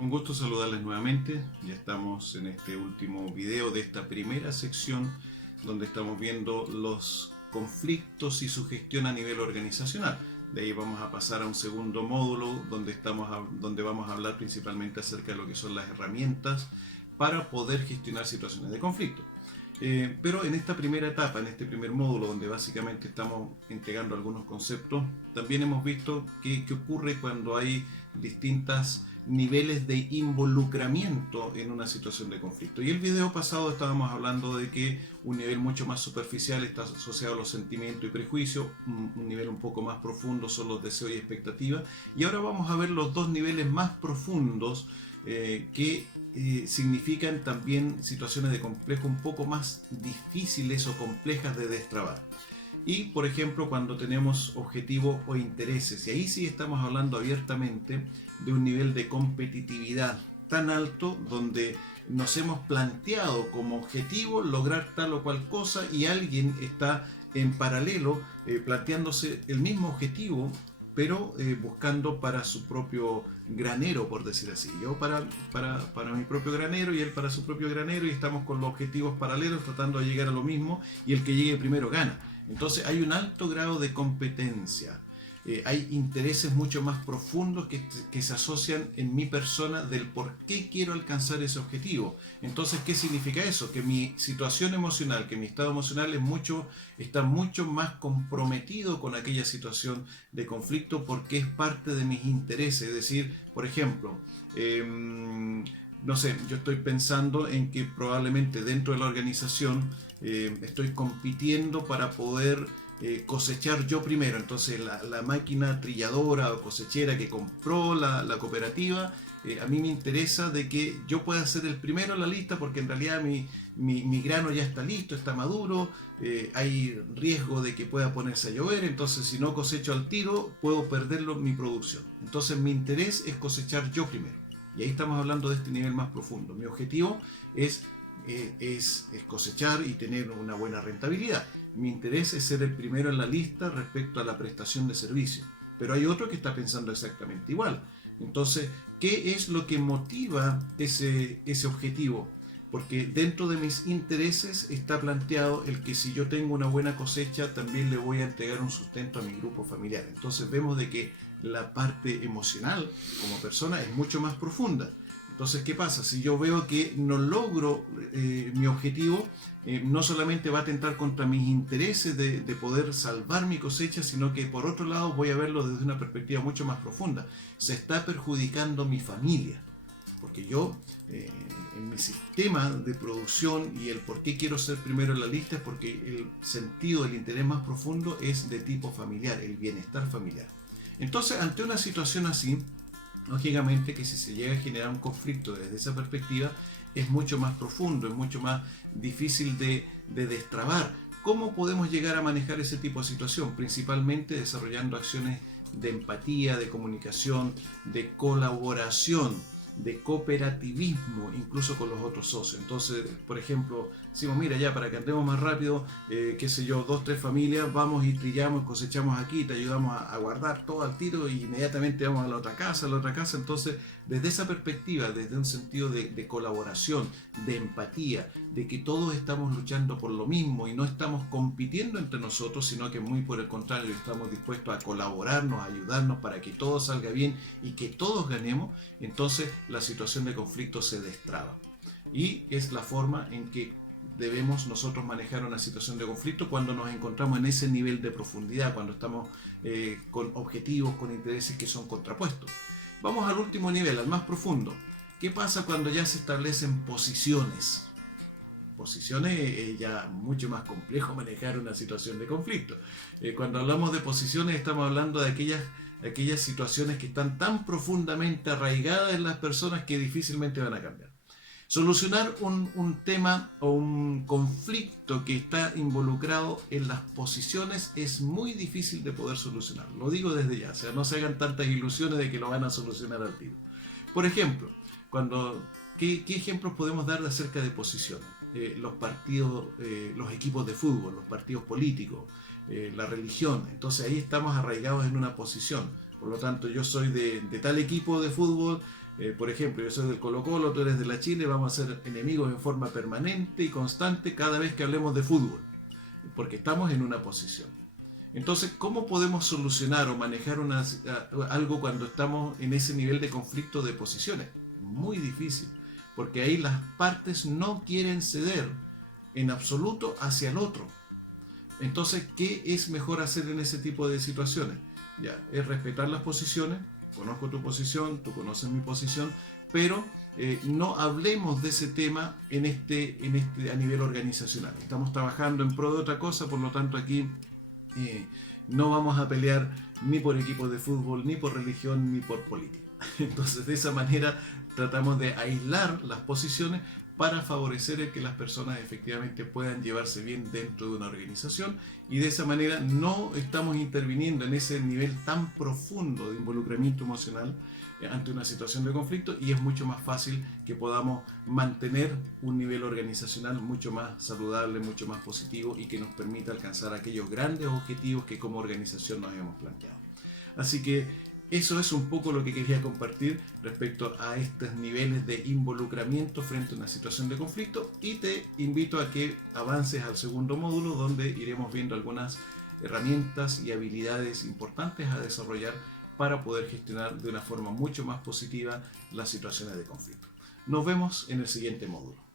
Un gusto saludarles nuevamente. Ya estamos en este último video de esta primera sección donde estamos viendo los conflictos y su gestión a nivel organizacional. De ahí vamos a pasar a un segundo módulo donde vamos a hablar principalmente acerca de lo que son las herramientas para poder gestionar situaciones de conflicto. Pero en esta primera etapa, en este primer módulo, donde básicamente estamos integrando algunos conceptos, también hemos visto qué ocurre cuando hay distintos niveles de involucramiento en una situación de conflicto. Y el video pasado estábamos hablando de que un nivel mucho más superficial está asociado a los sentimientos y prejuicios, un nivel un poco más profundo son los deseos y expectativas, y ahora vamos a ver los dos niveles más profundos que significan también situaciones de complejo un poco más difíciles o complejas de destrabar. Y por ejemplo cuando tenemos objetivos o intereses, y ahí sí estamos hablando abiertamente de un nivel de competitividad tan alto donde nos hemos planteado como objetivo lograr tal o cual cosa y alguien está en paralelo planteándose el mismo objetivo pero buscando para su propio granero, por decir así. Yo para mi propio granero y él para su propio granero, y estamos con los objetivos paralelos tratando de llegar a lo mismo, y el que llegue primero gana. Entonces hay un alto grado de competencia. Hay intereses mucho más profundos que se asocian en mi persona del por qué quiero alcanzar ese objetivo. Entonces, ¿qué significa eso? Que mi situación emocional, que mi estado emocional está mucho más comprometido con aquella situación de conflicto porque es parte de mis intereses. Es decir, por ejemplo, no sé, yo estoy pensando en que probablemente dentro de la organización estoy compitiendo para poder cosechar yo primero. Entonces la máquina trilladora o cosechera que compró la cooperativa, a mí me interesa de que yo pueda ser el primero en la lista porque en realidad mi grano ya está listo, está maduro, hay riesgo de que pueda ponerse a llover, entonces si no cosecho al tiro puedo perder mi producción. Entonces mi interés es cosechar yo primero. Y ahí estamos hablando de este nivel más profundo. Mi objetivo es cosechar y tener una buena rentabilidad. Mi interés es ser el primero en la lista respecto a la prestación de servicios. Pero hay otro que está pensando exactamente igual. Entonces, ¿qué es lo que motiva ese objetivo? Porque dentro de mis intereses está planteado el que si yo tengo una buena cosecha, también le voy a entregar un sustento a mi grupo familiar. Entonces vemos de que la parte emocional como persona es mucho más profunda. Entonces, ¿qué pasa? Si yo veo que no logro mi objetivo, no solamente va a atentar contra mis intereses de poder salvar mi cosecha, sino que por otro lado voy a verlo desde una perspectiva mucho más profunda. Se está perjudicando mi familia. Porque yo, en mi sistema de producción y el por qué quiero ser primero en la lista es porque el sentido, el interés más profundo es de tipo familiar, el bienestar familiar. Entonces, ante una situación así, lógicamente que si se llega a generar un conflicto desde esa perspectiva, es mucho más profundo, es mucho más difícil de destrabar. ¿Cómo podemos llegar a manejar ese tipo de situación? Principalmente desarrollando acciones de empatía, de comunicación, de colaboración, de cooperativismo, incluso con los otros socios. Entonces, por ejemplo, decimos, mira, ya para que andemos más rápido, qué sé yo, 2, 3 familias, vamos y trillamos, cosechamos aquí, te ayudamos a guardar todo al tiro y inmediatamente vamos a la otra casa, Entonces, desde esa perspectiva, desde un sentido de colaboración, de empatía, de que todos estamos luchando por lo mismo y no estamos compitiendo entre nosotros, sino que muy por el contrario, estamos dispuestos a colaborarnos, a ayudarnos para que todo salga bien y que todos ganemos, entonces la situación de conflicto se destraba. Y es la forma en que debemos nosotros manejar una situación de conflicto cuando nos encontramos en ese nivel de profundidad, cuando estamos con objetivos, con intereses que son contrapuestos. Vamos al último nivel, al más profundo. ¿Qué pasa cuando ya se establecen posiciones? Posiciones es ya mucho más complejo manejar una situación de conflicto. Cuando hablamos de posiciones estamos hablando de aquellas situaciones que están tan profundamente arraigadas en las personas que difícilmente van a cambiar. Solucionar un tema o un conflicto que está involucrado en las posiciones es muy difícil de poder solucionar. Lo digo desde ya, o sea, no se hagan tantas ilusiones de que lo van a solucionar al tiro. Por ejemplo, ¿qué ejemplos podemos dar acerca de posiciones? Los partidos, los equipos de fútbol, los partidos políticos, la religión. Entonces ahí estamos arraigados en una posición. Por lo tanto, yo soy de tal equipo de fútbol, Por ejemplo, yo soy del Colo-Colo, tú eres de la Chile, vamos a ser enemigos en forma permanente y constante cada vez que hablemos de fútbol, porque estamos en una posición. Entonces, ¿cómo podemos solucionar o manejar algo cuando estamos en ese nivel de conflicto de posiciones? Muy difícil, porque ahí las partes no quieren ceder en absoluto hacia el otro. Entonces, ¿qué es mejor hacer en ese tipo de situaciones? Ya, es respetar las posiciones, conozco tu posición, tú conoces mi posición, pero no hablemos de ese tema a nivel organizacional. Estamos trabajando en pro de otra cosa, por lo tanto aquí no vamos a pelear ni por equipos de fútbol, ni por religión, ni por política. Entonces, de esa manera tratamos de aislar las posiciones para favorecer el que las personas efectivamente puedan llevarse bien dentro de una organización, y de esa manera no estamos interviniendo en ese nivel tan profundo de involucramiento emocional ante una situación de conflicto, y es mucho más fácil que podamos mantener un nivel organizacional mucho más saludable, mucho más positivo, y que nos permita alcanzar aquellos grandes objetivos que como organización nos hemos planteado. Así que eso es un poco lo que quería compartir respecto a estos niveles de involucramiento frente a una situación de conflicto, y te invito a que avances al segundo módulo, donde iremos viendo algunas herramientas y habilidades importantes a desarrollar para poder gestionar de una forma mucho más positiva las situaciones de conflicto. Nos vemos en el siguiente módulo.